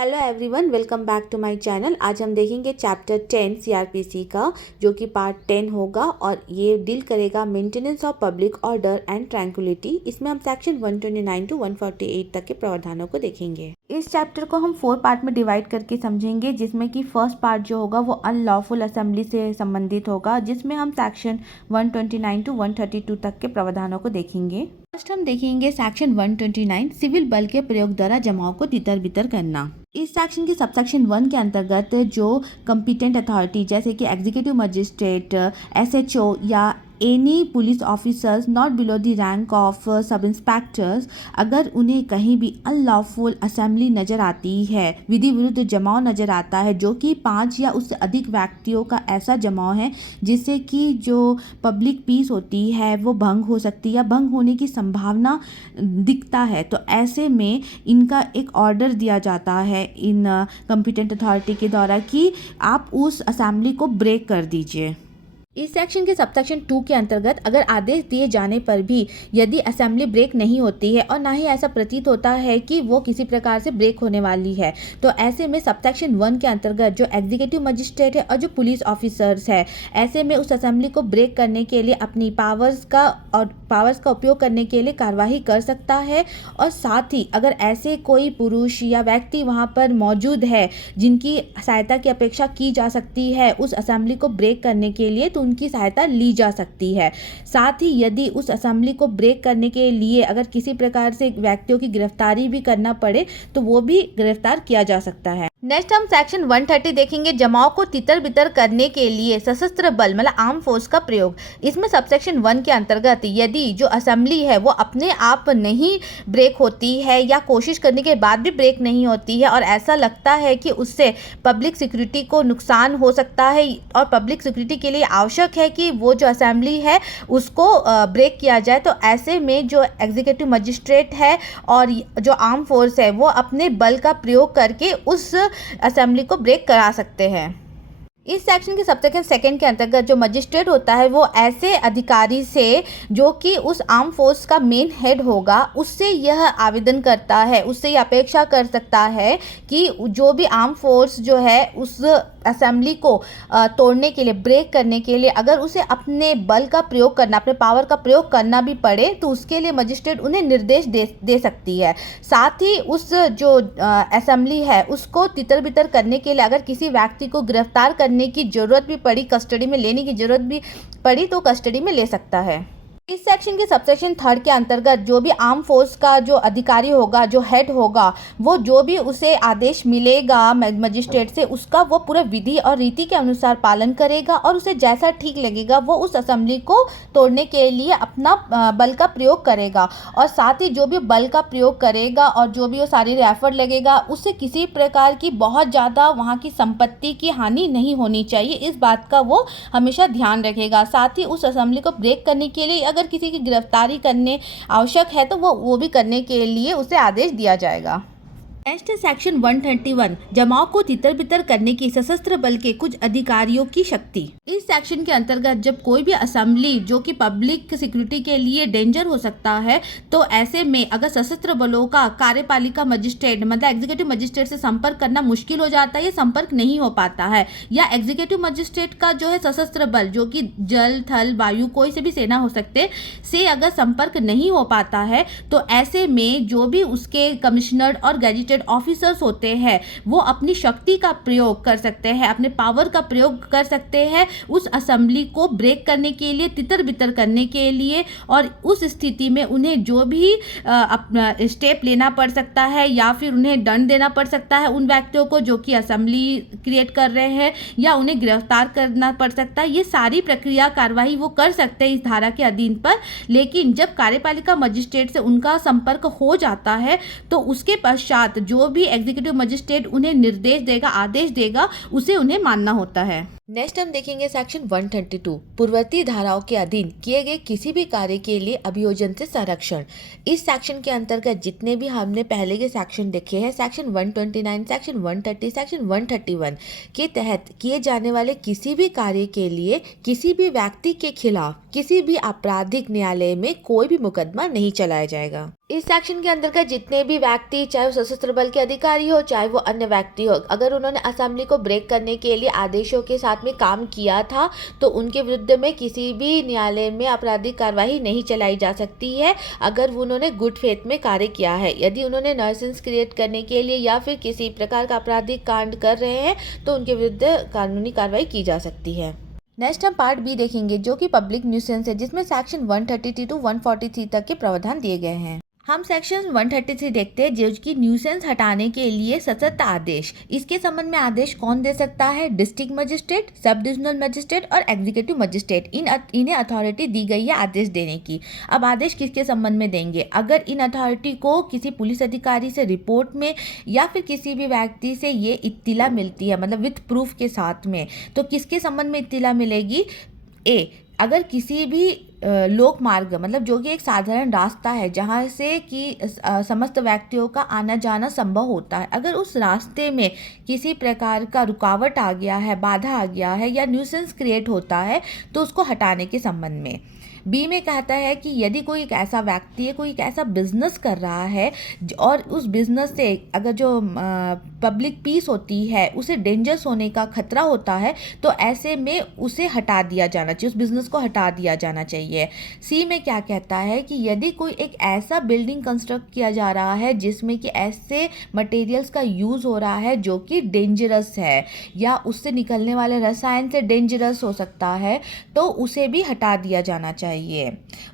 Hello everyone, welcome back to my channel. आज हम देखेंगे चैप्टर 10 सीआरपीसी का, जो कि पार्ट 10 होगा और ये डील करेगा maintenance of public order and tranquillity. इसमें हम सेक्शन 129 टू 148 तक के प्रावधानों को देखेंगे। इस चैप्टर को हम 4 पार्ट में डिवाइड करके समझेंगे, जिसमें कि फर्स्ट पार्ट जो होगा वो अनलॉफुल असेंबली से संबंधित होगा, जिसमें हम सेक्शन 129 टू 132 तक के प्रावधानों को देखेंगे। फर्स्ट हम देखेंगे सेक्शन 129 सिविल बल के प्रयोग द्वारा जमाव को तितर बितर करना। इस सेक्शन के सबसेक्शन 1 के अंतर्गत जो कंपिटेंट अथॉरिटी जैसे कि एग्जीक्यूटिव मजिस्ट्रेट, एसएचओ या any police officers not below the rank of सब इंस्पेक्टर्स, अगर उन्हें कहीं भी अनलॉफुल असेंबली नज़र आती है, विधि विरुद्ध जमाव नज़र आता है, जो कि 5 या उससे अधिक व्यक्तियों का ऐसा जमाव है जिससे कि जो पब्लिक पीस होती है वो भंग हो सकती है या भंग होने की संभावना दिखता है, तो ऐसे में इनका एक ऑर्डर दिया जाता है इन कंपिटेंट अथॉरिटी के द्वारा कि आप उस असेंबली को ब्रेक कर दीजिए। इस सेक्शन के सबसेक्शन 2 के अंतर्गत अगर आदेश दिए जाने पर भी यदि असेंबली ब्रेक नहीं होती है और ना ही ऐसा प्रतीत होता है कि वो किसी प्रकार से ब्रेक होने वाली है, तो ऐसे में सबसेक्शन 1 के अंतर्गत जो एग्जीक्यूटिव मजिस्ट्रेट है और जो पुलिस ऑफिसर्स है, ऐसे में उस असेंबली को ब्रेक करने के लिए अपनी पावर्स का उपयोग करने के लिए कार्यवाही कर सकता है। और साथ ही अगर ऐसे कोई पुरुष या व्यक्ति वहाँ पर मौजूद है जिनकी सहायता की अपेक्षा की जा सकती है उस असेंबली को ब्रेक करने के लिए, तो उनकी सहायता ली जा सकती है। साथ ही यदि उस असेंबली को ब्रेक करने के लिए अगर किसी प्रकार से व्यक्तियों की गिरफ्तारी भी करना पड़े तो वो भी गिरफ्तार किया जा सकता है। नेक्स्ट हम सेक्शन 130 देखेंगे, जमाव को तितर बितर करने के लिए सशस्त्र बल मतलब आर्म फोर्स का प्रयोग। इसमें सबसेक्शन 1 के अंतर्गत यदि जो असेंबली है वो अपने आप नहीं ब्रेक होती है या कोशिश करने के बाद भी ब्रेक नहीं होती है और ऐसा लगता है कि उससे पब्लिक सिक्योरिटी को नुकसान हो सकता है और पब्लिक सिक्योरिटी के लिए आवश्यक है कि वो जो असेंबली है उसको ब्रेक किया जाए, तो ऐसे में जो एग्जीक्यूटिव मजिस्ट्रेट है और जो आर्म फोर्स है वो अपने बल का प्रयोग करके उस असेंबली को ब्रेक करा सकते हैं। इस सेक्शन के सबसेक्शन 2 के अंतर्गत जो मजिस्ट्रेट होता है वो ऐसे अधिकारी से जो कि उस आर्म फोर्स का मेन हेड होगा उससे यह आवेदन करता है, उससे यह अपेक्षा कर सकता है कि जो भी आर्म फोर्स जो है उस असेंबली को तोड़ने के लिए, ब्रेक करने के लिए अगर उसे अपने बल का प्रयोग करना, अपने पावर का प्रयोग करना भी पड़े तो उसके लिए मजिस्ट्रेट उन्हें निर्देश दे सकती है। साथ ही उस जो असेंबली है उसको तितर बितर करने के लिए अगर किसी व्यक्ति को गिरफ्तार करने की जरूरत भी पड़ी, कस्टडी में लेने की जरूरत भी पड़ी तो कस्टडी में ले सकता है। इस सेक्शन के सबसेक्शन 3 के अंतर्गत जो भी आर्म फोर्स का जो अधिकारी होगा, जो हेड होगा, वो जो भी उसे आदेश मिलेगा मजिस्ट्रेट से उसका वो पूरा विधि और रीति के अनुसार पालन करेगा और उसे जैसा ठीक लगेगा वो उस असेंबली को तोड़ने के लिए अपना बल का प्रयोग करेगा। और साथ ही जो भी बल का प्रयोग करेगा और जो भी वो सारी एफर्ट लगेगा उससे किसी प्रकार की बहुत ज़्यादा वहाँ की संपत्ति की हानि नहीं होनी चाहिए, इस बात का वो हमेशा ध्यान रखेगा। साथ ही उस असेंबली को ब्रेक करने के लिए अगर किसी की गिरफ्तारी करने आवश्यक है तो वो भी करने के लिए उसे आदेश दिया जाएगा। नेक्स्ट सेक्शन 131 जमाव को तितर बितर करने की सशस्त्र बल के कुछ अधिकारियों की शक्ति। इस सेक्शन के अंतर्गत जब कोई भी असेंबली जो कि पब्लिक सिक्योरिटी के लिए डेंजर हो सकता है, तो ऐसे में अगर सशस्त्र बलों का कार्यपालिका मजिस्ट्रेट मतलब एग्जीक्यूटिव मजिस्ट्रेट से संपर्क करना मुश्किल हो जाता है या संपर्क नहीं हो पाता है, या एग्जीक्यूटिव मजिस्ट्रेट का जो है सशस्त्र बल जो कि जल थल वायु कोई से भी सेना हो सकते से अगर संपर्क नहीं हो पाता है, तो ऐसे में जो भी उसके कमिश्नर और गैजेटेड ऑफिसर्स होते हैं वो अपनी शक्ति का प्रयोग कर सकते हैं, अपने पावर का प्रयोग कर सकते हैं उस असेंबली को ब्रेक करने के लिए, तितर बितर करने के लिए। और उस स्थिति में उन्हें जो भी अपना स्टेप लेना पड़ सकता है या फिर उन्हें दंड देना पड़ सकता है उन व्यक्तियों को जो कि असेंबली क्रिएट कर रहे हैं, या उन्हें गिरफ्तार करना पड़ सकता है, ये सारी प्रक्रिया कार्रवाई वो कर सकते हैं इस धारा के अधीन पर। लेकिन जब कार्यपालिका मजिस्ट्रेट से उनका संपर्क हो जाता है तो उसके पश्चात जो भी एग्जीक्यूटिव मजिस्ट्रेट उन्हें निर्देश देगा, आदेश देगा, उसे उन्हें मानना होता है। नेक्स्ट हम देखेंगे सेक्शन 132 पूर्ववर्ती धाराओं के अधीन किए गए किसी भी कार्य के लिए अभियोजन से संरक्षण। इस सेक्शन के अंतर्गत जितने भी हमने पहले के सेक्शन देखे हैं, सेक्शन 129, सेक्शन 130, सेक्शन 131 के तहत किए जाने वाले किसी भी कार्य के लिए किसी भी व्यक्ति के खिलाफ किसी भी आपराधिक न्यायालय में कोई भी मुकदमा नहीं चलाया जाएगा। इस सेक्शन के अंतर्गत जितने भी व्यक्ति, चाहे वो सशस्त्र बल के अधिकारी हो चाहे वो अन्य व्यक्ति हो, अगर उन्होंने असेंबली को ब्रेक करने के लिए आदेशों के साथ में काम किया था तो उनके विरुद्ध में किसी भी न्यायालय में आपराधिक कार्यवाही नहीं चलाई जा सकती है अगर उन्होंने गुड फेथ में कार्य किया है। यदि उन्होंने नॉइसेंस क्रिएट करने के लिए या फिर किसी प्रकार का आपराधिक कांड कर रहे हैं तो उनके विरुद्ध कानूनी कार्रवाई की जा सकती है। नेक्स्ट हम पार्ट बी देखेंगे जो कि पब्लिक न्यूसेंस है, जिसमें सेक्शन 133 टू 143 तक के प्रावधान दिए गए हैं। हम सेक्शन 133 देखते हैं जो कि न्यूसेंस हटाने के लिए सशर्त आदेश। इसके संबंध में आदेश कौन दे सकता है? District magistrate, sub divisional magistrate और एग्जीक्यूटिव मजिस्ट्रेट। इन्हें अथॉरिटी दी गई है आदेश देने की। अब आदेश किसके संबंध में देंगे? अगर इन अथॉरिटी को किसी पुलिस अधिकारी से रिपोर्ट में या फिर किसी भी व्यक्ति से ये इत्तिला मिलती है, मतलब विथ प्रूफ के साथ में, तो किसके संबंध में इत्तिला मिलेगी? ए, अगर किसी भी लोक मार्ग, मतलब जो कि एक साधारण रास्ता है जहाँ से कि समस्त व्यक्तियों का आना जाना संभव होता है, अगर उस रास्ते में किसी प्रकार का रुकावट आ गया है, बाधा आ गया है या न्यूसेंस क्रिएट होता है तो उसको हटाने के संबंध में। बी में कहता है कि यदि कोई एक ऐसा व्यक्ति है, कोई एक ऐसा बिजनेस कर रहा है और उस बिजनेस से अगर जो पब्लिक पीस होती है उसे डेंजरस होने का खतरा होता है तो ऐसे में उसे हटा दिया जाना चाहिए, उस बिजनेस को हटा दिया जाना चाहिए। सी में क्या कहता है कि यदि कोई एक ऐसा बिल्डिंग कंस्ट्रक्ट किया जा रहा है जिसमें कि ऐसे मटेरियल्स का यूज़ हो रहा है जो कि डेंजरस है या उससे निकलने वाले रसायन से डेंजरस हो सकता है तो उसे भी हटा दिया जाना चाहिए।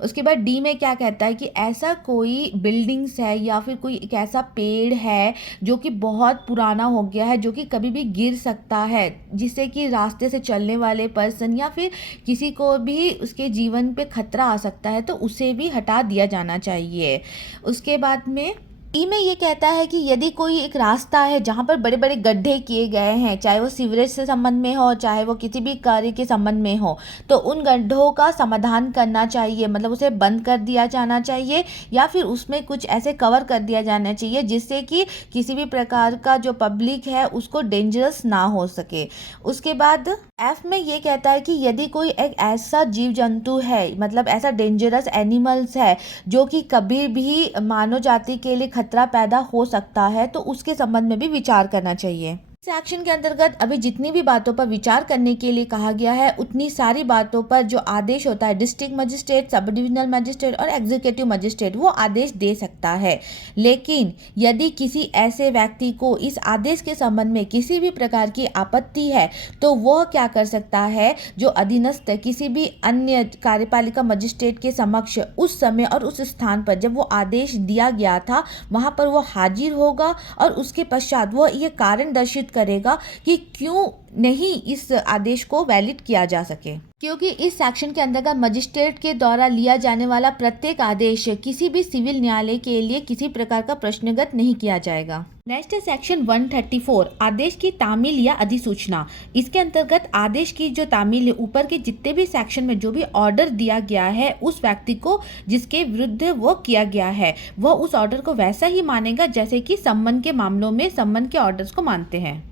उसके बाद डी में क्या कहता है कि ऐसा कोई बिल्डिंग्स है या फिर कोई एक ऐसा पेड़ है जो कि बहुत पुराना हो गया है, जो कि कभी भी गिर सकता है, जिससे कि रास्ते से चलने वाले पर्सन या फिर किसी को भी उसके जीवन पे खतरा आ सकता है, तो उसे भी हटा दिया जाना चाहिए। उसके बाद में ई में ये कहता है कि यदि कोई एक रास्ता है जहाँ पर बड़े बड़े गड्ढे किए गए हैं, चाहे वो सीवरेज से संबंध में हो चाहे वो किसी भी कार्य के संबंध में हो, तो उन गड्ढों का समाधान करना चाहिए, मतलब उसे बंद कर दिया जाना चाहिए या फिर उसमें कुछ ऐसे कवर कर दिया जाना चाहिए जिससे कि किसी भी प्रकार का जो पब्लिक है उसको डेंजरस ना हो सके। उसके बाद एफ में ये कहता है कि यदि कोई एक ऐसा जीव जंतु है, मतलब ऐसा डेंजरस एनिमल्स है जो कि कभी भी मानव जाति के लिए खतरा पैदा हो सकता है तो उसके संबंध में भी विचार करना चाहिए। इस एक्शन के अंतर्गत अभी जितनी भी बातों पर विचार करने के लिए कहा गया है उतनी सारी बातों पर जो आदेश होता है district magistrate, sub divisional magistrate और एग्जीक्यूटिव मजिस्ट्रेट वो आदेश दे सकता है। लेकिन यदि किसी ऐसे व्यक्ति को इस आदेश के संबंध में किसी भी प्रकार की आपत्ति है तो वह क्या कर सकता है, जो अधीनस्थ किसी भी अन्य कार्यपालिका मजिस्ट्रेट के समक्ष उस समय और उस स्थान पर जब वो आदेश दिया गया था वहाँ पर वो हाजिर होगा और उसके पश्चात वह ये कारण दर्शित करेगा कि क्यों नहीं इस आदेश को वैलिड किया जा सके, क्योंकि इस सेक्शन के अंतर्गत मजिस्ट्रेट के द्वारा लिया जाने वाला प्रत्येक आदेश किसी भी सिविल न्यायालय के लिए किसी प्रकार का प्रश्नगत नहीं किया जाएगा। नेक्स्ट है सेक्शन 134 आदेश की तामील या अधिसूचना। इसके अंतर्गत आदेश की जो तामील है, ऊपर के जितने भी सेक्शन में जो भी ऑर्डर दिया गया है उस व्यक्ति को जिसके विरुद्ध वो किया गया है वह उस ऑर्डर को वैसा ही मानेगा जैसे कि सम्मन के मामलों में सम्मन के ऑर्डर्स को मानते हैं।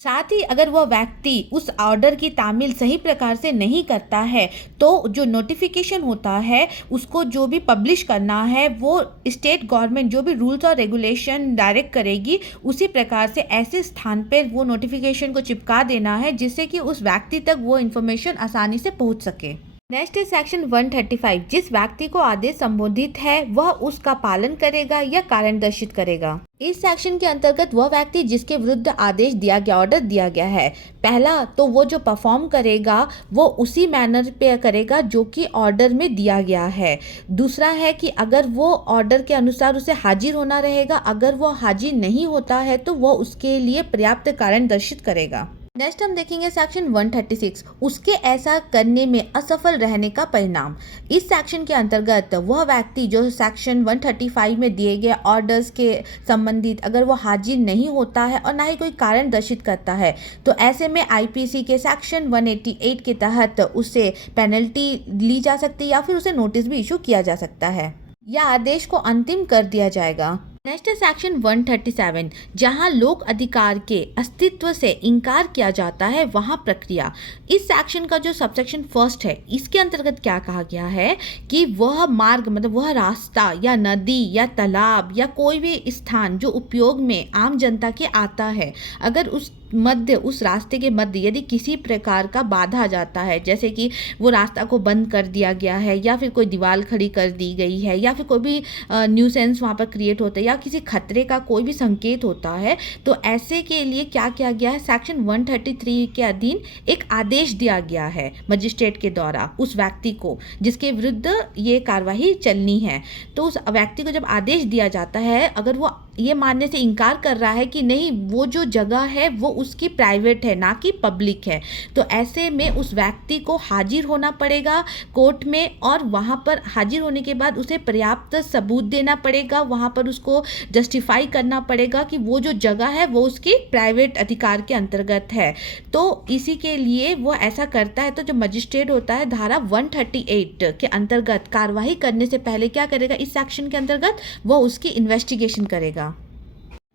साथ ही अगर वह व्यक्ति उस ऑर्डर की तामील सही प्रकार से नहीं करता है तो जो नोटिफिकेशन होता है उसको जो भी पब्लिश करना है वो स्टेट गवर्नमेंट जो भी रूल्स और रेगुलेशन डायरेक्ट करेगी उसी प्रकार से ऐसे स्थान पर वो नोटिफिकेशन को चिपका देना है जिससे कि उस व्यक्ति तक वो इन्फॉर्मेशन आसानी से पहुंच सके। नेक्स्ट है सेक्शन 135 जिस व्यक्ति को आदेश संबोधित है वह उसका पालन करेगा या कारण दर्शित करेगा। इस सेक्शन के अंतर्गत वह व्यक्ति जिसके विरुद्ध आदेश दिया गया, ऑर्डर दिया गया है, पहला तो वो जो परफॉर्म करेगा वो उसी मैनर पे करेगा जो कि ऑर्डर में दिया गया है। दूसरा है कि अगर वो ऑर्डर के अनुसार उसे हाजिर होना रहेगा, अगर वो हाजिर नहीं होता है तो वो उसके लिए पर्याप्त कारण दर्शित करेगा। नेक्स्ट हम देखेंगे सेक्शन 136, उसके ऐसा करने में असफल रहने का परिणाम। इस सेक्शन के अंतर्गत वह व्यक्ति जो सेक्शन 135 में दिए गए ऑर्डर्स के संबंधित अगर वो हाजिर नहीं होता है और ना ही कोई कारण दर्शित करता है, तो ऐसे में आईपीसी के सेक्शन 188 के तहत उससे पेनल्टी ली जा सकती है या फिर उसे नोटिस भी इशू किया जा सकता है या आदेश को अंतिम कर दिया जाएगा। नेक्स्ट है सेक्शन 137, जहां लोक अधिकार के अस्तित्व से इनकार किया जाता है वहां प्रक्रिया। इस सेक्शन का जो सबसेक्शन फर्स्ट है, इसके अंतर्गत क्या कहा गया है कि वह मार्ग मतलब वह रास्ता या नदी या तालाब या कोई भी स्थान जो उपयोग में आम जनता के आता है, अगर उस रास्ते के मध्य यदि किसी प्रकार का बाधा आ जाता है, जैसे कि वो रास्ता को बंद कर दिया गया है या फिर कोई दीवार खड़ी कर दी गई है या फिर कोई भी न्यूसेंस वहाँ पर क्रिएट होता है या किसी खतरे का कोई भी संकेत होता है, तो ऐसे के लिए क्या किया गया है, सेक्शन 133 के अधीन एक आदेश दिया गया है मजिस्ट्रेट के द्वारा उस व्यक्ति को जिसके विरुद्ध ये कार्रवाई चलनी है। तो उस व्यक्ति को जब आदेश दिया जाता है, अगर वो ये मानने से इनकार कर रहा है कि नहीं वो जो जगह है वो उसकी प्राइवेट है ना कि पब्लिक है, तो ऐसे में उस व्यक्ति को हाजिर होना पड़ेगा कोर्ट में और वहाँ पर हाजिर होने के बाद उसे पर्याप्त सबूत देना पड़ेगा, वहाँ पर उसको जस्टिफाई करना पड़ेगा कि वो जो जगह है वो उसकी प्राइवेट अधिकार के अंतर्गत है। तो इसी के लिए वो ऐसा करता है, तो जो मजिस्ट्रेट होता है धारा 138 के अंतर्गत कार्रवाई करने से पहले क्या करेगा, इस सेक्शन के अंतर्गत वो उसकी इन्वेस्टिगेशन करेगा।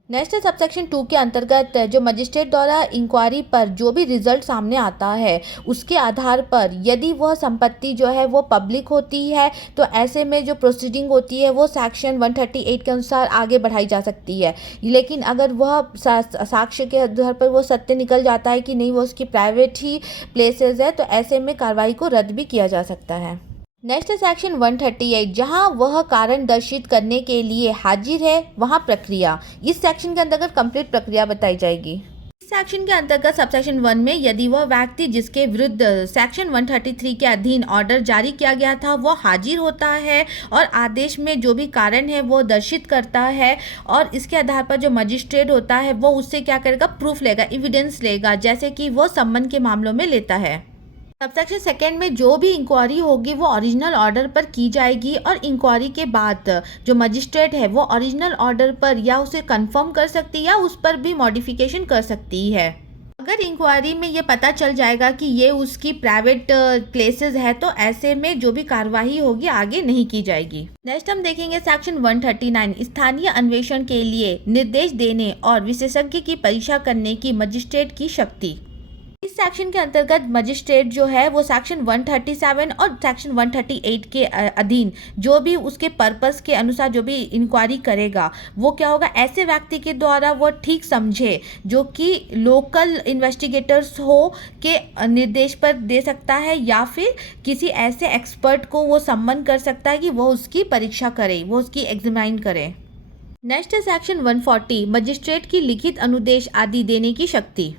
नेक्स्ट है सबसेक्शन 2 के अंतर्गत जो मजिस्ट्रेट द्वारा इंक्वायरी पर जो भी रिजल्ट सामने आता है उसके आधार पर यदि वह संपत्ति जो है वो पब्लिक होती है, तो ऐसे में जो प्रोसीडिंग होती है वो सेक्शन 138 के अनुसार आगे बढ़ाई जा सकती है। लेकिन अगर वह साक्ष्य के आधार पर वो सत्य निकल जाता है कि नहीं वो उसकी प्राइवेट ही प्लेसेस है, तो ऐसे में कार्रवाई को रद्द भी किया जा सकता है। नेक्स्ट है सेक्शन 138, जहां वह कारण दर्शित करने के लिए हाजिर है वहां प्रक्रिया। इस सेक्शन के अंतर्गत कंप्लीट प्रक्रिया बताई जाएगी। इस सेक्शन के अंतर्गत सबसेक्शन 1 में यदि वह व्यक्ति जिसके विरुद्ध सेक्शन 133 के अधीन ऑर्डर जारी किया गया था वो हाजिर होता है और आदेश में जो भी कारण है वो दर्शित करता है और इसके आधार पर जो मजिस्ट्रेट होता है वो उससे क्या करेगा, प्रूफ लेगा, एविडेंस लेगा, जैसे कि वो सम्मन के मामलों में लेता है। सबसेक्शन 2 में जो भी इंक्वायरी होगी वो ओरिजिनल ऑर्डर पर की जाएगी और इंक्वायरी के बाद जो मजिस्ट्रेट है वो ओरिजिनल ऑर्डर पर या उसे कंफर्म कर सकती है या उस पर भी मॉडिफिकेशन कर सकती है। अगर इंक्वायरी में ये पता चल जाएगा कि ये उसकी प्राइवेट प्लेसेस है, तो ऐसे में जो भी कार्रवाई होगी आगे नहीं की जाएगी। नेक्स्ट हम देखेंगे सेक्शन 139, स्थानीय अन्वेषण के लिए निर्देश देने और विशेषज्ञ की परीक्षा करने की मजिस्ट्रेट की शक्ति। इस सेक्शन के अंतर्गत मजिस्ट्रेट जो है वो सेक्शन 137 और सेक्शन 138 के अधीन जो भी उसके पर्पस के अनुसार जो भी इंक्वायरी करेगा वो क्या होगा, ऐसे व्यक्ति के द्वारा वो ठीक समझे जो कि लोकल इन्वेस्टिगेटर्स हो के निर्देश पर दे सकता है या फिर किसी ऐसे एक्सपर्ट को वो सम्मन कर सकता है कि वो उसकी परीक्षा करे, वो उसकी एग्जामाइन करे। नेक्स्ट है सेक्शन 140, मजिस्ट्रेट की लिखित अनुदेश आदि देने की शक्ति।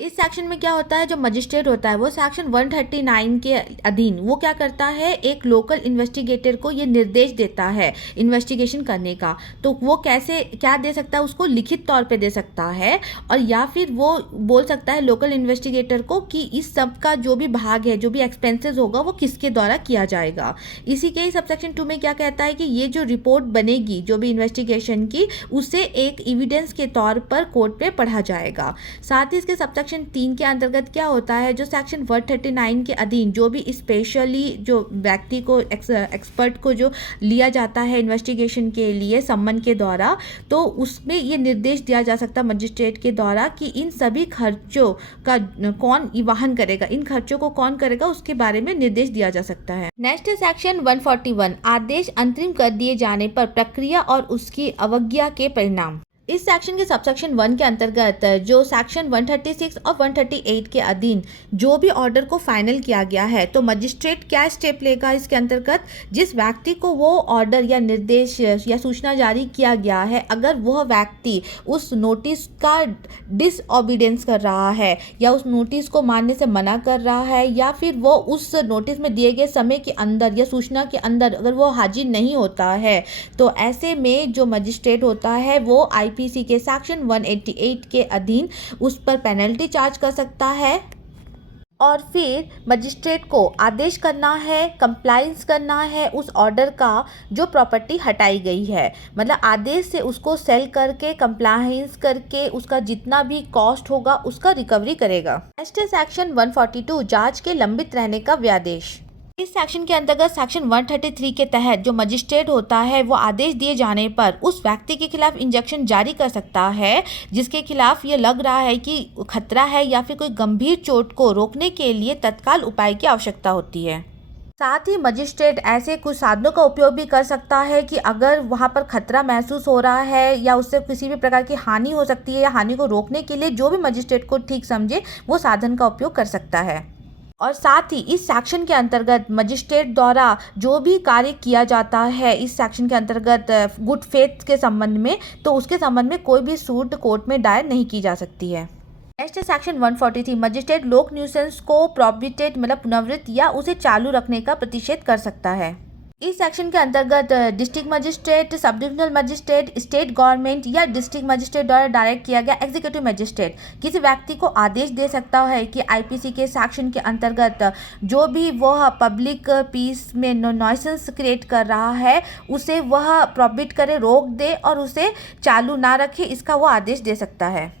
इस सेक्शन में क्या होता है, जो मजिस्ट्रेट होता है वो सेक्शन 139 के अधीन वो क्या करता है, एक लोकल इन्वेस्टिगेटर को ये निर्देश देता है इन्वेस्टिगेशन करने का। तो वो कैसे क्या दे सकता है, उसको लिखित तौर पे दे सकता है और या फिर वो बोल सकता है लोकल इन्वेस्टिगेटर को कि इस सब का जो भी भाग है, जो भी एक्सपेंसेस होगा वो किसके द्वारा किया जाएगा। इसी के ही सबसेक्शन 2 में क्या कहता है कि ये जो रिपोर्ट बनेगी जो भी इन्वेस्टिगेशन की, उसे एक एविडेंस के तौर पर कोर्ट पे पढ़ा जाएगा। साथ ही इसके सबसेक्शन 3 के अंतर्गत क्या होता है, जो सेक्शन 139 के अधीन जो भी स्पेशली जो व्यक्ति को एक्सपर्ट को जो लिया जाता है इन्वेस्टिगेशन के लिए सम्मन के द्वारा, तो उसमें ये निर्देश दिया जा सकता है मजिस्ट्रेट के द्वारा कि इन सभी खर्चों का कौन वहन करेगा, इन खर्चों को कौन करेगा, उसके बारे में निर्देश दिया जा सकता है। नेक्स्ट है सेक्शन 141, आदेश अंतरिम कर दिए जाने पर प्रक्रिया और उसकी अवज्ञा के परिणाम। इस सेक्शन के सबसेक्शन 1 के अंतर्गत जो सेक्शन 136 और 138 के अधीन जो भी ऑर्डर को फाइनल किया गया है, तो मजिस्ट्रेट क्या स्टेप लेगा इसके अंतर्गत, जिस व्यक्ति को वो ऑर्डर या निर्देश या सूचना जारी किया गया है, अगर वह व्यक्ति उस नोटिस का डिसओबीडियंस कर रहा है या उस नोटिस को मानने से मना कर रहा है या फिर वो उस नोटिस में दिए गए समय के अंदर या सूचना के अंदर अगर वो हाजिर नहीं होता है, तो ऐसे में जो मजिस्ट्रेट होता है वो आईपीसी के सेक्शन 188 के अधीन उस पर पेनल्टी चार्ज कर सकता है और फिर मजिस्ट्रेट को आदेश करना है, कंप्लाइंस करना है उस ऑर्डर का जो प्रॉपर्टी हटाई गई है। मतलब आदेश से उसको सेल करके कंप्लाइंस करके उसका जितना भी कॉस्ट होगा उसका रिकवरी करेगा। नेक्स्ट है सेक्शन 142 जांच के लंबित रहने का व्यादेश। इस सेक्शन के अंतर्गत सेक्शन 133 के तहत जो मजिस्ट्रेट होता है वो आदेश दिए जाने पर उस व्यक्ति के खिलाफ इंजंक्शन जारी कर सकता है जिसके खिलाफ ये लग रहा है कि खतरा है या फिर कोई गंभीर चोट को रोकने के लिए तत्काल उपाय की आवश्यकता होती है। साथ ही मजिस्ट्रेट ऐसे कुछ साधनों का उपयोग भी कर सकता है कि अगर वहाँ पर खतरा महसूस हो रहा है या उससे किसी भी प्रकार की हानि हो सकती है या हानि को रोकने के लिए जो भी मजिस्ट्रेट को ठीक समझे वो साधन का उपयोग कर सकता है। और साथ ही इस सेक्शन के अंतर्गत मजिस्ट्रेट द्वारा जो भी कार्य किया जाता है इस सेक्शन के अंतर्गत गुड फेथ के संबंध में, तो उसके संबंध में कोई भी सूट कोर्ट में दायर नहीं की जा सकती है। नेक्स्ट है सेक्शन 143 मजिस्ट्रेट लोक न्यूसेंस को प्रोहिबिटेड मतलब पुनर्वृत्त या उसे चालू रखने का प्रतिषेध कर सकता है। इस सेक्शन के अंतर्गत district magistrate, sub divisional magistrate, state government या डिस्ट्रिक्ट मजिस्ट्रेट द्वारा डायरेक्ट किया गया एग्जीक्यूटिव मजिस्ट्रेट किसी व्यक्ति को आदेश दे सकता है कि आईपीसी के सेक्शन के अंतर्गत जो भी वह पब्लिक पीस में नॉइसेंस क्रिएट कर रहा है उसे वह प्रोहिबिट करे, रोक दे और उसे चालू ना रखे, इसका वो आदेश दे सकता है।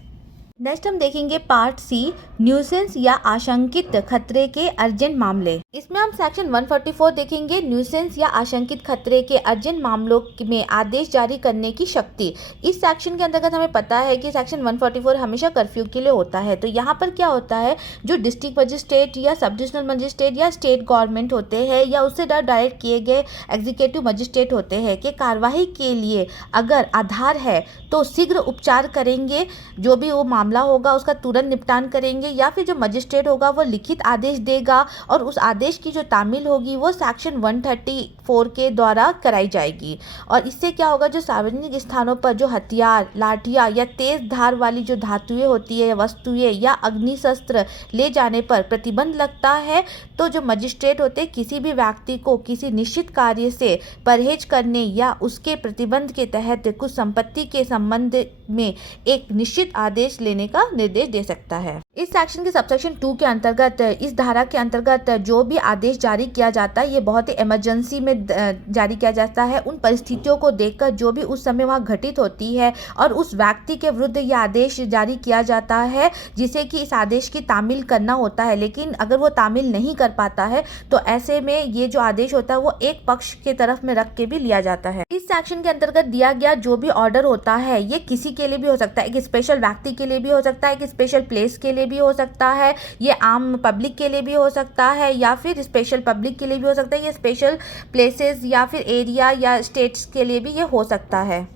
नेक्स्ट हम देखेंगे पार्ट सी न्यूसेंस या आशंकित खतरे के अर्जेंट मामले। इसमें हम सेक्शन 144 देखेंगे न्यूसेंस या आशंकित खतरे के अर्जेंट मामलों में आदेश जारी करने की शक्ति। इस सेक्शन के अंतर्गत हमें पता है कि सेक्शन 144 हमेशा कर्फ्यू के लिए होता है। तो यहाँ पर क्या होता है, जो डिस्ट्रिक्ट मजिस्ट्रेट या सब डिविजनल मजिस्ट्रेट या स्टेट गवर्नमेंट होते हैं या उससे डायरेक्ट किए गए एग्जीक्यूटिव मजिस्ट्रेट होते हैं कि कार्यवाही के लिए अगर आधार है तो शीघ्र उपचार करेंगे, जो भी वो मामला होगा उसका तुरंत निपटान करेंगे, या फिर जो मजिस्ट्रेट होगा वो लिखित आदेश देगा और उस आदेश की जो तामील होगी वो सेक्शन 134 के द्वारा कराई जाएगी। और इससे क्या होगा, जो सार्वजनिक स्थानों पर जो हथियार, लाठियाँ या तेज धार वाली जो धातुएं होती है, वस्तुएं या अग्निशस्त्र ले जाने पर प्रतिबंध लगता है। तो जो मजिस्ट्रेट होते किसी भी व्यक्ति को किसी निश्चित कार्य से परहेज करने या उसके प्रतिबंध के तहत कुछ संपत्ति के संबंध में एक निश्चित आदेश लेने का निर्देश दे सकता है। इस सेक्शन के सबसेक्शन 2 के अंतर्गत, इस धारा के अंतर्गत जो भी आदेश जारी किया जाता है ये बहुत ही इमरजेंसी में जारी किया जाता है, उन परिस्थितियों को देखकर जो भी उस समय वहाँ घटित होती है और उस व्यक्ति के विरुद्ध ये आदेश जारी किया जाता है जिसे कि इस आदेश की तामील करना होता है। लेकिन अगर वो तामील नहीं कर पाता है तो ऐसे में ये जो आदेश होता है वो एक पक्ष के तरफ में रख के भी लिया जाता है। इस सेक्शन के अंतर्गत दिया गया जो भी ऑर्डर होता है ये किसी के लिए भी हो सकता है, एक स्पेशल व्यक्ति के लिए भी हो सकता है, एक स्पेशल प्लेस के लिए भी हो सकता है, ये आम पब्लिक के लिए भी हो सकता है या फिर स्पेशल पब्लिक के लिए भी हो सकता है, ये स्पेशल प्लेसेस या फिर एरिया या स्टेट्स के लिए भी ये हो सकता है।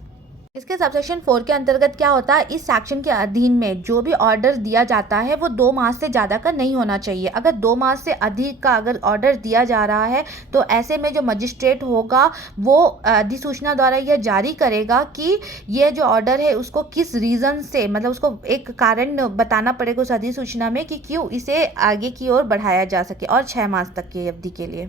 इसके सबसेक्शन 4 के अंतर्गत क्या होता है, इस सेक्शन के अधीन में जो भी ऑर्डर दिया जाता है वो 2 माह से ज़्यादा का नहीं होना चाहिए। अगर 2 माह से अधिक का अगर ऑर्डर दिया जा रहा है तो ऐसे में जो मजिस्ट्रेट होगा वो अधिसूचना द्वारा यह जारी करेगा कि ये जो ऑर्डर है उसको किस रीज़न से, मतलब उसको एक कारण बताना पड़ेगा उस अधिसूचना में कि क्यों इसे आगे की ओर बढ़ाया जा सके और 6 मास तक की अवधि के लिए।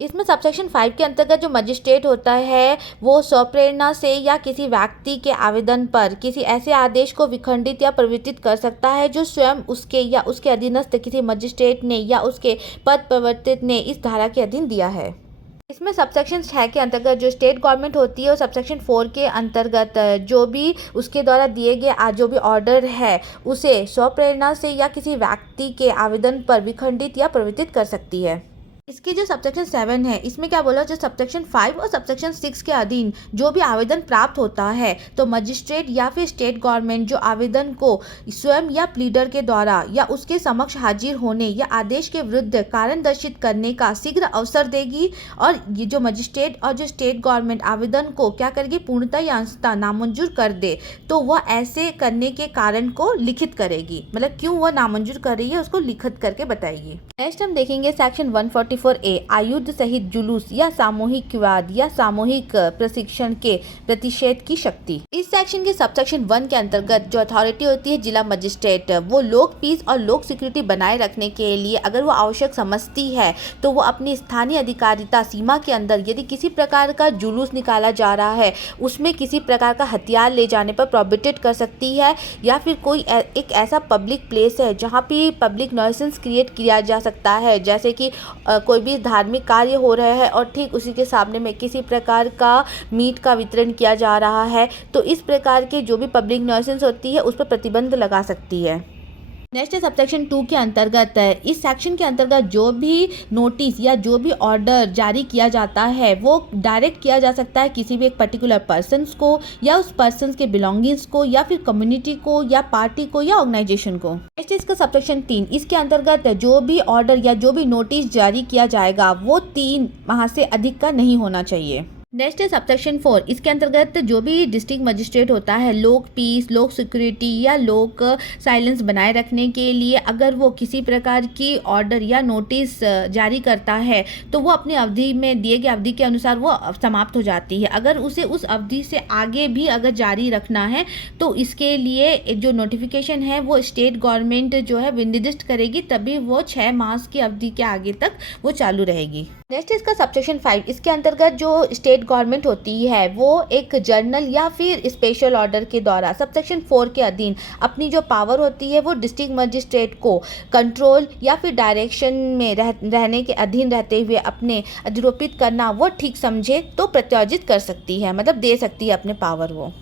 इसमें सबसेक्शन 5 के अंतर्गत जो मजिस्ट्रेट होता है वो स्वप्रेरणा से या किसी व्यक्ति के आवेदन पर किसी ऐसे आदेश को विखंडित या परिवर्तित कर सकता है जो स्वयं उसके या उसके अधीनस्थ किसी मजिस्ट्रेट ने या उसके पद प्रवर्तित ने इस धारा के अधीन दिया है। इसमें सबसेक्शन 6 के अंतर्गत जो स्टेट गवर्नमेंट होती है और सबसेक्शन 4 के अंतर्गत जो भी उसके द्वारा दिए गए जो भी ऑर्डर है उसे स्वप्रेरणा से या किसी व्यक्ति के आवेदन पर विखंडित या परिवर्तित कर सकती है। इसकी जो सबसेक्शन 7 है इसमें क्या बोला, जो सबसेक्शन 5 और सबसेक्शन 6 के अधीन जो भी आवेदन प्राप्त होता है तो मजिस्ट्रेट या फिर स्टेट गवर्नमेंट जो आवेदन को स्वयं या प्लीडर के द्वारा या उसके समक्ष हाजिर होने या आदेश के विरुद्ध कारण दर्शित करने का शीघ्र अवसर देगी। और ये जो मजिस्ट्रेट और जो स्टेट गवर्नमेंट आवेदन को क्या करेगी, पूर्णतः या अंशतः नामंजूर कर दे तो वह ऐसे करने के कारण को लिखित करेगी, मतलब क्यों वह नामंजूर कर रही है उसको लिखित करके बताएगी। नेक्स्ट हम देखेंगे सेक्शन 144 144A आयुध सहित जुलूस या सामूहिक विवाद या सामूहिक प्रशिक्षण के प्रतिषेध की शक्ति। इस सेक्शन के सबसेक्शन 1 के अंतर्गत जो अथॉरिटी होती है जिला मजिस्ट्रेट, वो लोक पीस और लोक सिक्योरिटी बनाए रखने के लिए अगर वो आवश्यक समझती है तो वो अपनी स्थानीय अधिकारिता सीमा के अंदर यदि किसी प्रकार का जुलूस निकाला जा रहा है, उसमें किसी प्रकार का हथियार ले जाने पर प्रोहिबिटेड कर सकती है, या फिर कोई एक ऐसा पब्लिक प्लेस है जहाँ पे पब्लिक नॉइसेंस क्रिएट किया जा सकता है, जैसे कि कोई भी धार्मिक कार्य हो रहा है और ठीक उसी के सामने में किसी प्रकार का मीट का वितरण किया जा रहा है, तो इस प्रकार के जो भी पब्लिक नॉइसेंस होती है उस पर प्रतिबंध लगा सकती है। नेक्स्ट है सबसेक्शन 2 के अंतर्गत, इस सेक्शन के अंतर्गत जो भी नोटिस या जो भी ऑर्डर जारी किया जाता है वो डायरेक्ट किया जा सकता है किसी भी एक पर्टिकुलर पर्सन्स को या उस पर्सन्स के बिलोंगिंग्स को या फिर कम्युनिटी को या पार्टी को या ऑर्गेनाइजेशन को। नेक्स्ट इसका सबसेक्शन 3, इसके अंतर्गत जो भी ऑर्डर या जो भी नोटिस जारी किया जाएगा वो 3 माह से अधिक का नहीं होना चाहिए। नेक्स्ट है सबसेक्शन 4, इसके अंतर्गत जो भी डिस्ट्रिक्ट मजिस्ट्रेट होता है लोक पीस, लोक सिक्योरिटी या लोक साइलेंस बनाए रखने के लिए अगर वो किसी प्रकार की ऑर्डर या नोटिस जारी करता है तो वो अपनी अवधि में दिए गए अवधि के अनुसार वो समाप्त हो जाती है। अगर उसे उस अवधि से आगे भी अगर जारी रखना है तो इसके लिए जो नोटिफिकेशन है वो स्टेट गवर्नमेंट जो है निर्दिष्ट करेगी, तभी वो 6 मास की अवधि के आगे तक वो चालू रहेगी। नेक्स्ट इसका सबसेक्शन 5, इसके अंतर्गत जो स्टेट गवर्नमेंट होती है वो एक जर्नल या फिर स्पेशल ऑर्डर के द्वारा सबसेक्शन 4 के अधीन अपनी जो पावर होती है वो डिस्ट्रिक्ट मजिस्ट्रेट को कंट्रोल या फिर डायरेक्शन में रहने के अधीन रहते हुए अपने अधिरोपित करना वो ठीक समझे तो प्रत्यार्जित कर सकती है, मतलब दे सकती है अपने पावर वो।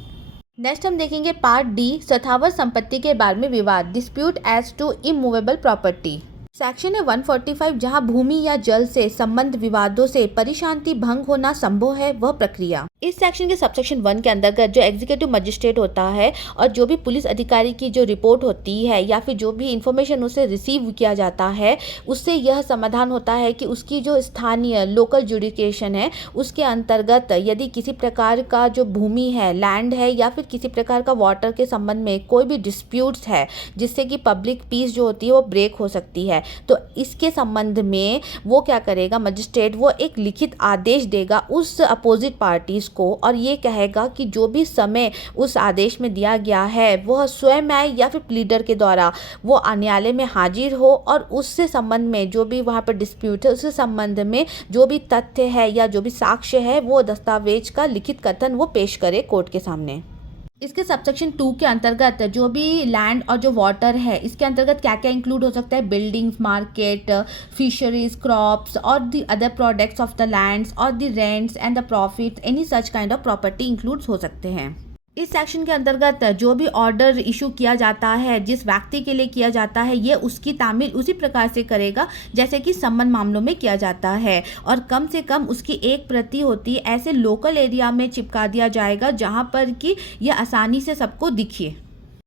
नेक्स्ट हम देखेंगे पार्ट डी, स्थावर संपत्ति के बारे में विवाद, dispute as to immovable property. Section है 145, जहां भूमि या जल से संबंध विवादों से परिशांति भंग होना संभव है वह प्रक्रिया। इस सेक्शन के सबसेक्शन 1 के अंतर्गत जो एग्जीक्यूटिव मजिस्ट्रेट होता है और जो भी पुलिस अधिकारी की जो रिपोर्ट होती है या फिर जो भी इंफॉर्मेशन उसे रिसीव किया जाता है उससे यह समाधान होता है कि उसकी जो स्थानीय लोकल जुडिकेशन है उसके अंतर्गत यदि किसी प्रकार का जो भूमि है, लैंड है या फिर किसी प्रकार का वाटर के संबंध में कोई भी डिस्प्यूट्स है जिससे कि पब्लिक पीस जो होती है वो ब्रेक हो सकती है, तो इसके संबंध में वो क्या करेगा मजिस्ट्रेट, वो एक लिखित आदेश देगा उस अपोजिट पार्टीज को और ये कहेगा कि जो भी समय उस आदेश में दिया गया है वह स्वयं या फिर प्लीडर के द्वारा वो न्यायालय में हाजिर हो और उससे संबंध में जो भी वहाँ पर डिस्प्यूट है उससे संबंध में जो भी तथ्य है या जो भी साक्ष्य है वो दस्तावेज का लिखित कथन वो पेश करे कोर्ट के सामने। इसके सबसेक्शन 2 के अंतर्गत जो भी लैंड और जो वाटर है इसके अंतर्गत क्या क्या इंक्लूड हो सकता है, बिल्डिंग्स, मार्केट, फिशरीज, क्रॉप्स और the other products of the lands और the rents and the profit, any such kind of property includes हो सकते हैं। इस सेक्शन के अंतर्गत जो भी ऑर्डर इशू किया जाता है जिस व्यक्ति के लिए किया जाता है ये उसकी तामील उसी प्रकार से करेगा जैसे कि संबंध मामलों में किया जाता है और कम से कम उसकी एक प्रति होती है ऐसे लोकल एरिया में चिपका दिया जाएगा जहां पर कि यह आसानी से सबको दिखे।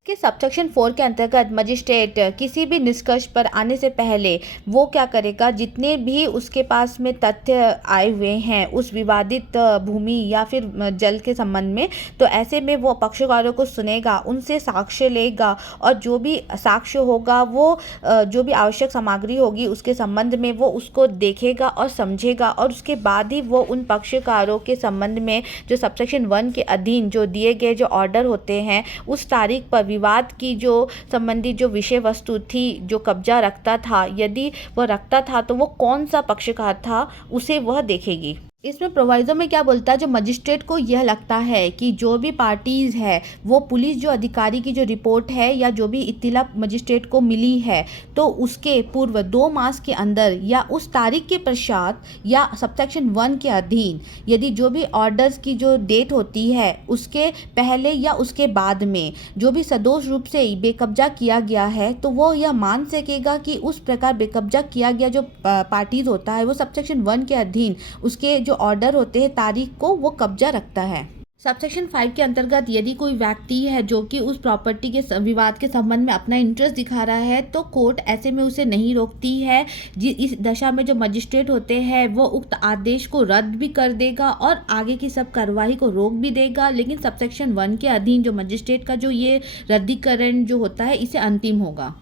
के सबसेक्शन 4 के अंतर्गत मजिस्ट्रेट किसी भी निष्कर्ष पर आने से पहले वो क्या करेगा, जितने भी उसके पास में तथ्य आए हुए हैं उस विवादित भूमि या फिर जल के संबंध में, तो ऐसे में वो पक्षकारों को सुनेगा, उनसे साक्ष्य लेगा और जो भी साक्ष्य होगा वो जो भी आवश्यक सामग्री होगी उसके संबंध में वो उसको देखेगा और समझेगा और उसके बाद ही वो उन पक्षकारों के संबंध में जो सबसेक्शन 1 के अधीन जो दिए गए जो ऑर्डर होते हैं उस तारीख पर विवाद की जो संबंधित जो विषय वस्तु थी जो कब्जा रखता था, यदि वह रखता था तो वो कौन सा पक्षकार था उसे वह देखेगी। इसमें प्रोवाइजो में क्या बोलता है, जो मजिस्ट्रेट को यह लगता है कि जो भी पार्टीज़ है वो पुलिस जो अधिकारी की जो रिपोर्ट है या जो भी इत्तिला मजिस्ट्रेट को मिली है तो उसके पूर्व 2 मास के अंदर या उस तारीख के पश्चात या सबसेक्शन 1 के अधीन यदि जो भी ऑर्डर्स की जो डेट होती है उसके पहले या उसके बाद में जो भी सदोष रूप से बेकब्जा किया गया है तो वो यह मान सकेगा कि उस प्रकार बेकब्जा किया गया जो पार्टीज़ होता है वो सबसेक्शन 1 के अधीन उसके जो ऑर्डर होते हैं तारीख को वो कब्जा रखता है। सबसेक्शन 5 के अंतर्गत यदि कोई व्यक्ति है जो कि उस प्रॉपर्टी के विवाद के संबंध में अपना इंटरेस्ट दिखा रहा है तो कोर्ट ऐसे में उसे नहीं रोकती है। इस दशा में जो मजिस्ट्रेट होते हैं वो उक्त आदेश को रद्द भी कर देगा और आगे की सब कार्रवाई को रोक भी देगा, लेकिन सबसेक्शन 1 के अधीन जो मजिस्ट्रेट का जो ये रद्दीकरण जो होता है इसे अंतिम होगा।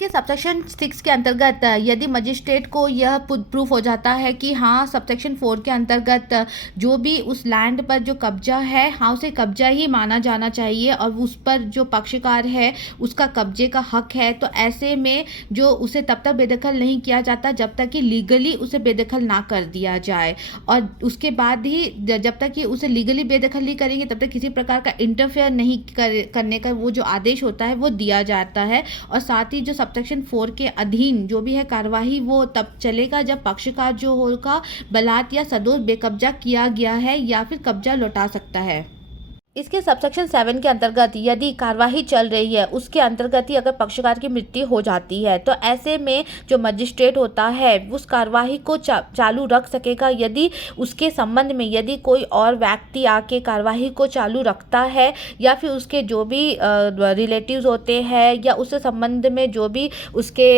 इसके सबसेक्शन 6 के अंतर्गत यदि मजिस्ट्रेट को यह प्रूफ हो जाता है कि हाँ सबसेक्शन 4 के अंतर्गत जो भी उस लैंड पर जो कब्जा है हाँ उसे कब्जा ही माना जाना चाहिए और उस पर जो पक्षकार है उसका कब्जे का हक है, तो ऐसे में जो उसे तब तक बेदखल नहीं किया जाता जब तक कि लीगली उसे बेदखल ना कर दिया जाए, और उसके बाद ही जब तक कि उसे लीगली बेदखल नहीं करेंगे तब तक किसी प्रकार का इंटरफेयर नहीं करने का वो जो आदेश होता है वो दिया जाता है। और साथ ही जो सबसेक्शन 4 के अधीन जो भी है कार्यवाही वो तब चलेगा जब पक्षकार जो होगा बलात् या सदोष बेकब्जा किया गया है या फिर कब्जा लौटा सकता है। इसके सबसेक्शन 7 के अंतर्गत यदि कार्यवाही चल रही है उसके अंतर्गत ही अगर पक्षकार की मृत्यु हो जाती है तो ऐसे में जो मजिस्ट्रेट होता है उस कार्यवाही को चालू रख सकेगा यदि उसके संबंध में यदि कोई और व्यक्ति आके कार्यवाही को चालू रखता है या फिर उसके जो भी रिलेटिव्स होते हैं या उससे संबंध में जो भी उसके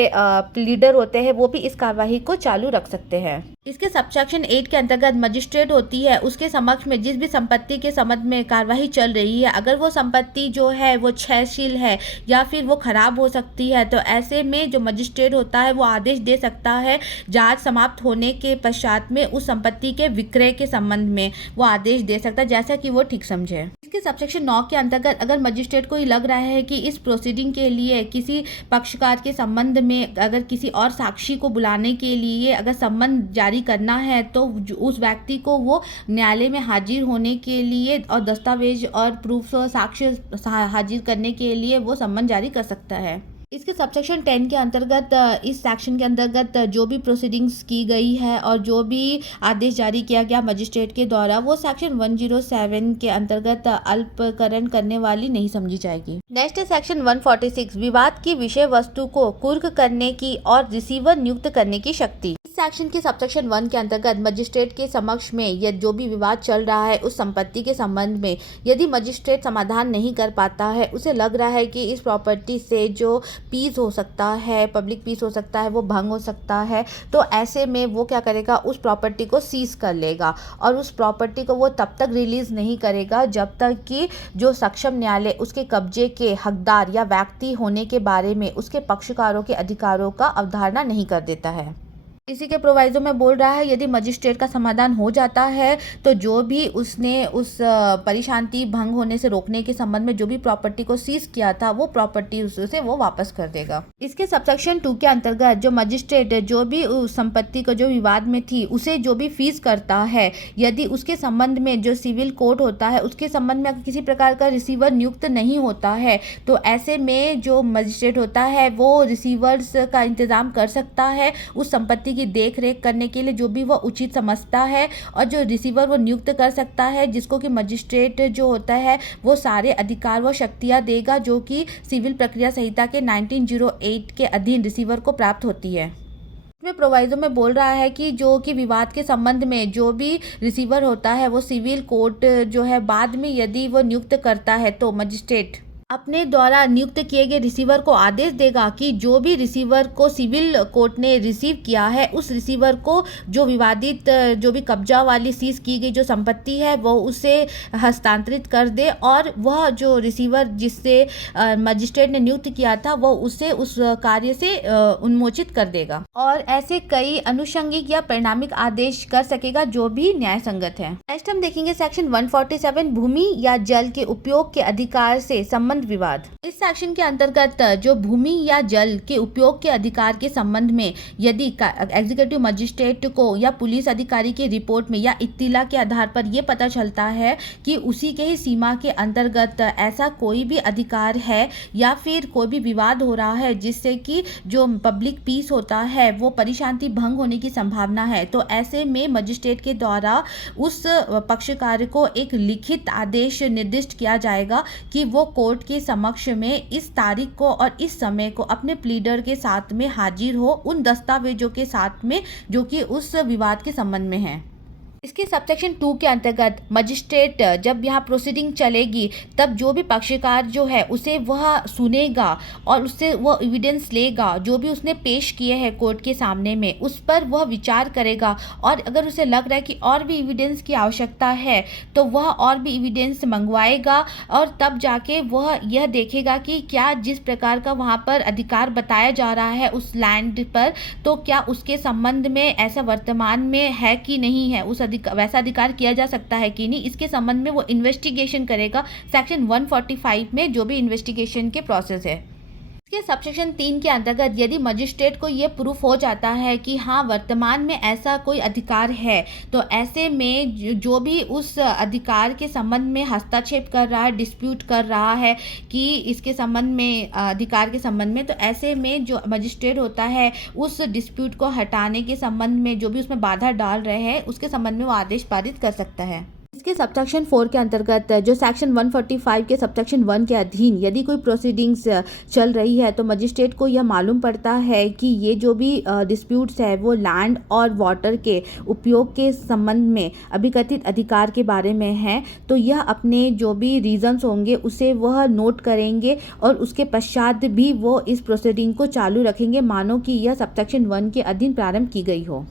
लीडर होते हैं वो भी इस कार्यवाही को चालू रख सकते हैं। इसके सबसेक्शन 8 के अंतर्गत मजिस्ट्रेट होती है उसके समक्ष में जिस भी संपत्ति के संबंध में कार्यवाही चल रही है अगर वो संपत्ति जो है वो क्षयशील है या फिर वो खराब हो सकती है तो ऐसे में जो मजिस्ट्रेट होता है वो आदेश दे सकता है जांच समाप्त होने के पश्चात में उस संपत्ति के विक्रय के संबंध में वो आदेश दे सकता है जैसा कि वो ठीक समझे। इसके सबसेक्शन 9 के अंतर्गत अगर मजिस्ट्रेट को लग रहा है कि इस प्रोसीडिंग के लिए किसी पक्षकार के संबंध में अगर किसी और साक्षी को बुलाने के लिए अगर सम्मन जारी करना है तो उस व्यक्ति को वो न्यायालय में हाजिर होने के लिए और दस्तावेज और प्रूफ साक्ष्य हाजिर करने के लिए वो सम्मन जारी कर सकता है। इसके सबसेक्शन 10 के अंतर्गत इस सेक्शन के अंतर्गत जो भी प्रोसीडिंग्स की गई है और जो भी आदेश जारी किया गया मजिस्ट्रेट के द्वारा वो सेक्शन 107 के अंतर्गत अल्पकरण करने वाली नहीं समझी जाएगी। नेक्स्ट है सेक्शन 146 विवाद की विषय वस्तु को कुर्क करने की और रिसीवर नियुक्त करने की शक्ति। इस सेक्शन के सबसेक्शन 1 के अंतर्गत मजिस्ट्रेट के समक्ष में यदि जो भी विवाद चल रहा है उस संपत्ति के संबंध में यदि मजिस्ट्रेट समाधान नहीं कर पाता है उसे लग रहा है कि इस प्रॉपर्टी से जो पीस हो सकता है पब्लिक पीस हो सकता है वो भंग हो सकता है, तो ऐसे में वो क्या करेगा उस प्रॉपर्टी को सीज कर लेगा और उस प्रॉपर्टी को वो तब तक रिलीज नहीं करेगा जब तक कि जो सक्षम न्यायालय उसके कब्जे के हकदार या व्यक्ति होने के बारे में उसके पक्षकारों के अधिकारों का अवधारणा नहीं कर देता है। इसी के प्रोवाइजो में बोल रहा है यदि मजिस्ट्रेट का समाधान हो जाता है तो जो भी उसने उस परिशांति भंग होने से रोकने के संबंध में जो भी प्रॉपर्टी को सीज किया था वो प्रॉपर्टी उससे वो वापस कर देगा। इसके सबसेक्शन 2 के अंतर्गत जो मजिस्ट्रेट जो भी उस संपत्ति को जो विवाद में थी उसे जो भी फीस करता है यदि उसके संबंध में जो सिविल कोर्ट होता है उसके संबंध में किसी प्रकार का रिसीवर नियुक्त नहीं होता है तो ऐसे में जो मजिस्ट्रेट होता है वो रिसीवर्स का इंतजाम कर सकता है उस संपत्ति की देख रेख करने के लिए जो भी वो उचित समझता है और जो रिसीवर वो नियुक्त कर सकता है जिसको कि मजिस्ट्रेट जो होता है वो सारे अधिकार व शक्तियां देगा जो कि सिविल प्रक्रिया संहिता के 1908 के अधीन रिसीवर को प्राप्त होती है। इसमें प्रोवाइजो में बोल रहा है कि जो कि विवाद के संबंध में जो भी रिसीवर होता है वो सिविल कोर्ट जो है बाद में यदि वो नियुक्त करता है तो मजिस्ट्रेट अपने द्वारा नियुक्त किए गए रिसीवर को आदेश देगा कि जो भी रिसीवर को सिविल कोर्ट ने रिसीव किया है उस रिसीवर को जो विवादित जो भी कब्जा वाली सीज की गई जो संपत्ति है वो उसे हस्तांतरित कर दे और वह जो रिसीवर जिससे मजिस्ट्रेट ने नियुक्त किया था वो उसे उस कार्य से उन्मोचित कर देगा और ऐसे कई अनुषंगिक या परिणामिक आदेश कर सकेगा जो भी न्याय संगत है। नेक्स्ट हम देखेंगे सेक्शन 147 भूमि या जल के उपयोग के अधिकार से संबंध विवाद। इस सेक्शन के अंतर्गत जो भूमि या जल के उपयोग के अधिकार के संबंध में यदि एग्जीक्यूटिव मजिस्ट्रेट को या पुलिस अधिकारी की रिपोर्ट में या इत्तिला के आधार पर यह पता चलता है कि उसी के ही सीमा के अंतर्गत ऐसा कोई भी अधिकार है या फिर कोई भी विवाद हो रहा है जिससे कि जो पब्लिक पीस होता है वो परिशांति भंग होने की संभावना है, तो ऐसे में मजिस्ट्रेट के द्वारा उस पक्षकार को एक लिखित आदेश निर्दिष्ट किया जाएगा कि वो कोर्ट के समक्ष में इस तारीख को और इस समय को अपने प्लीडर के साथ में हाजिर हो उन दस्तावेजों के साथ में जो कि उस विवाद के संबंध में है। इसके सबसेक्शन 2 के अंतर्गत मजिस्ट्रेट जब यहाँ प्रोसीडिंग चलेगी तब जो भी पक्षकार जो है उसे वह सुनेगा और उससे वह एविडेंस लेगा, जो भी उसने पेश किए हैं कोर्ट के सामने में उस पर वह विचार करेगा और अगर उसे लग रहा है कि और भी एविडेंस की आवश्यकता है तो वह और भी एविडेंस मंगवाएगा और तब जाके वह यह देखेगा कि क्या जिस प्रकार का वहाँ पर अधिकार बताया जा रहा है उस लैंड पर, तो क्या उसके संबंध में ऐसा वर्तमान में है कि नहीं है, उस वैसा अधिकार किया जा सकता है कि नहीं, इसके संबंध में वो इन्वेस्टिगेशन करेगा सेक्शन 145 में जो भी इन्वेस्टिगेशन के प्रोसेस है। इसके सबसेक्शन 3 के अंतर्गत यदि मजिस्ट्रेट को ये प्रूफ हो जाता है कि हाँ वर्तमान में ऐसा कोई अधिकार है, तो ऐसे में जो भी उस अधिकार के संबंध में हस्तक्षेप कर रहा है, डिस्प्यूट कर रहा है कि इसके संबंध में अधिकार के संबंध में, तो ऐसे में जो मजिस्ट्रेट होता है उस डिस्प्यूट को हटाने के संबंध में जो भी उसमें बाधा डाल रहे हैं उसके संबंध में वो आदेश पारित कर सकता है। इसके सबसेक्शन 4 के अंतर्गत जो सेक्शन 145 के सबसेक्शन 1 के अधीन यदि कोई प्रोसीडिंग्स चल रही है तो मजिस्ट्रेट को यह मालूम पड़ता है कि ये जो भी डिस्प्यूट्स है वो लैंड और वाटर के उपयोग के संबंध में अभिकथित अधिकार के बारे में है, तो यह अपने जो भी रीजंस होंगे उसे वह नोट करेंगे और उसके पश्चात भी वो इस प्रोसीडिंग को चालू रखेंगे मानो कि यह सबसेक्शन 1 के अधीन प्रारंभ की गई हो।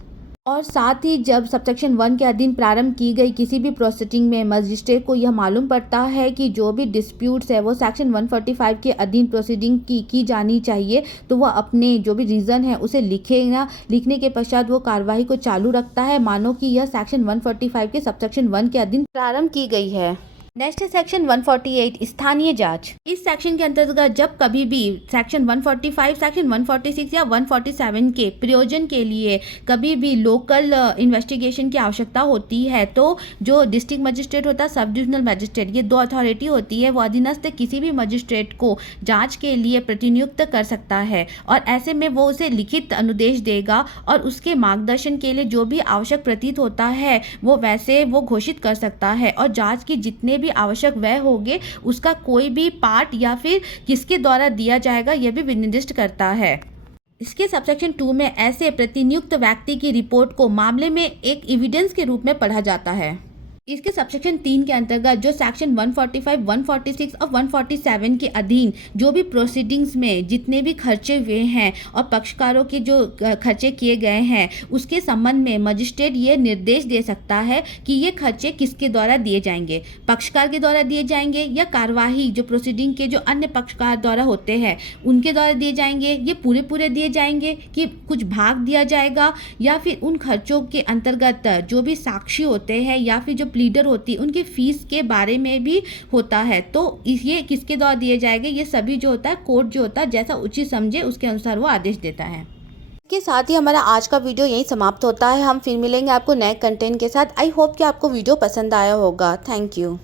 और साथ ही जब सबसेक्शन 1 के अधीन प्रारंभ की गई किसी भी प्रोसीडिंग में मजिस्ट्रेट को यह मालूम पड़ता है कि जो भी डिस्प्यूट्स है वो सेक्शन 145 के अधीन प्रोसीडिंग की जानी चाहिए, तो वह अपने जो भी रीज़न है उसे लिखेगा, लिखने के पश्चात वो कार्रवाई को चालू रखता है मानो कि यह सेक्शन 145 के सबसेक्शन 1 के अधीन प्रारंभ की गई है। नेक्स्ट है सेक्शन 148 स्थानीय जांच। इस सेक्शन के अंतर्गत जब कभी भी सेक्शन 145, सेक्शन 146 या 147 के प्रयोजन के लिए कभी भी लोकल इन्वेस्टिगेशन की आवश्यकता होती है तो जो डिस्ट्रिक्ट मजिस्ट्रेट होता है, सब डिविजनल मजिस्ट्रेट, ये दो अथॉरिटी होती है, वो अधीनस्थ किसी भी मजिस्ट्रेट को जांच के लिए प्रतिनियुक्त कर सकता है और ऐसे में वो उसे लिखित अनुदेश देगा और उसके मार्गदर्शन के लिए जो भी आवश्यक प्रतीत होता है वो वैसे वो घोषित कर सकता है और जांच की जितने भी आवश्यक व्यय होंगे उसका कोई भी पार्ट या फिर किसके द्वारा दिया जाएगा यह भी निर्दिष्ट करता है। इसके सबसेक्शन 2 में ऐसे प्रतिनियुक्त व्यक्ति की रिपोर्ट को मामले में एक एविडेंस के रूप में पढ़ा जाता है। इसके सबसेक्शन 3 के अंतर्गत जो सेक्शन 145, 146 और 147 के अधीन जो भी प्रोसीडिंग्स में जितने भी खर्चे हुए हैं और पक्षकारों के जो खर्चे किए गए हैं उसके संबंध में मजिस्ट्रेट ये निर्देश दे सकता है कि ये खर्चे किसके द्वारा दिए जाएंगे, पक्षकार के द्वारा दिए जाएंगे या कार्यवाही जो प्रोसीडिंग के जो अन्य पक्षकार द्वारा होते हैं उनके द्वारा दिए जाएंगे, ये पूरे दिए जाएंगे कि कुछ भाग दिया जाएगा, या फिर उन खर्चों के अंतर्गत जो भी साक्षी होते हैं या फिर जो लीडर होती है उनकी फीस के बारे में भी होता है, तो ये किसके द्वारा दिए जाएंगे, ये सभी जो होता है कोर्ट जो होता है जैसा उचित समझे उसके अनुसार वो आदेश देता है। के साथ ही हमारा आज का वीडियो यहीं समाप्त होता है। हम फिर मिलेंगे आपको नए कंटेंट के साथ। आई होप कि आपको वीडियो पसंद आया होगा। Thank you.